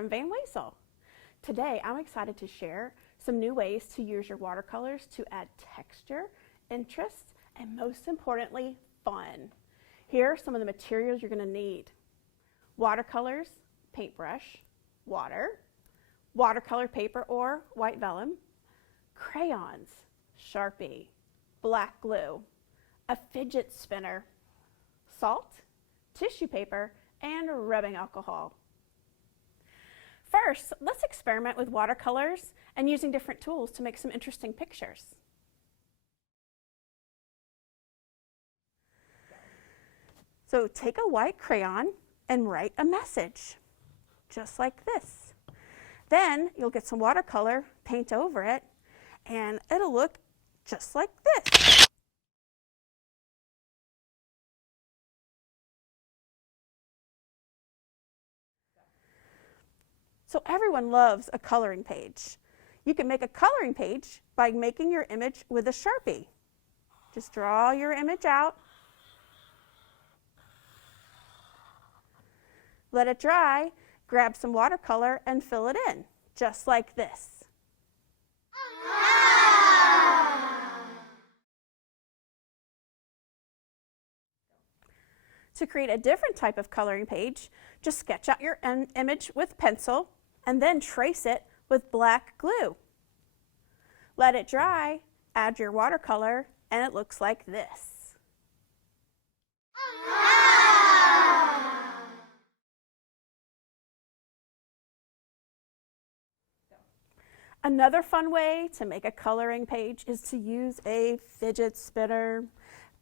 from Van Wezel. Today I'm excited to share some new ways to use your watercolors to add texture, interest, and most importantly, fun. Here are some of the materials you're going to need. Watercolors, paintbrush, water, watercolor paper or white vellum, crayons, Sharpie, black glue, a fidget spinner, salt, tissue paper, and rubbing alcohol. First, let's experiment with watercolors and using different tools to make some interesting pictures. So take a white crayon and write a message, just like this. Then you'll get some watercolor, paint over it, and it'll look just like this. So everyone loves a coloring page. You can make a coloring page by making your image with a Sharpie. Just draw your image out. Let it dry, grab some watercolor and fill it in, just like this. To create a different type of coloring page, just sketch out your image with pencil and then trace it with black glue. Let it dry, add your watercolor, and it looks like this. Another fun way to make a coloring page is to use a fidget spinner.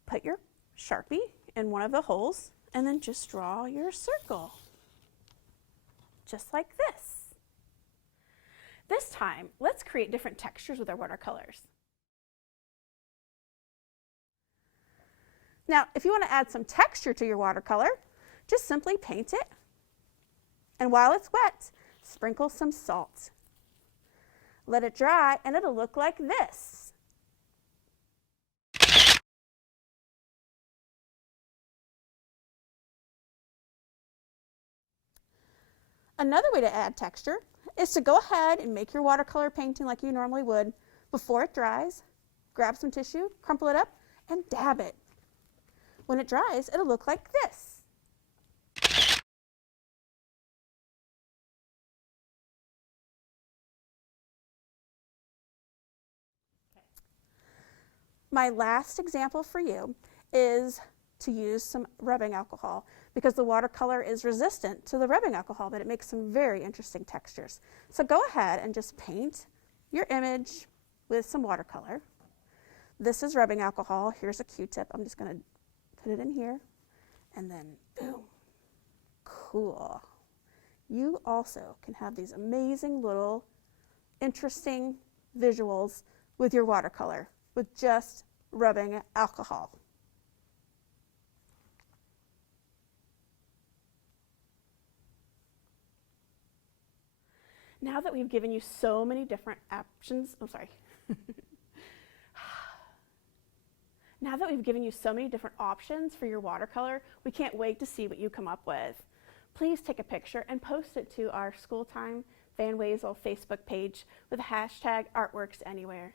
Put your Sharpie in one of the holes and then just draw your circle, just like this. This time, let's create different textures with our watercolors. Now, if you want to add some texture to your watercolor, just simply paint it, and while it's wet, sprinkle some salt. Let it dry, and it'll look like this. Another way to add texture is to go ahead and make your watercolor painting like you normally would. Before it dries, grab some tissue, crumple it up, and dab it. When it dries, it'll look like this. My last example for you is to use some rubbing alcohol because the watercolor is resistant to the rubbing alcohol, but it makes some very interesting textures. So go ahead and just paint your image with some watercolor. This is rubbing alcohol. Here's a Q-tip. I'm just going to put it in here, and then boom. Cool. You also can have these amazing little interesting visuals with your watercolor with just rubbing alcohol. Now that we've given you so many different options, Now that we've given you so many different options for your watercolor, we can't wait to see what you come up with. Please take a picture and post it to our School Time Van Wezel Facebook page with the hashtag ArtWorksAnywhere.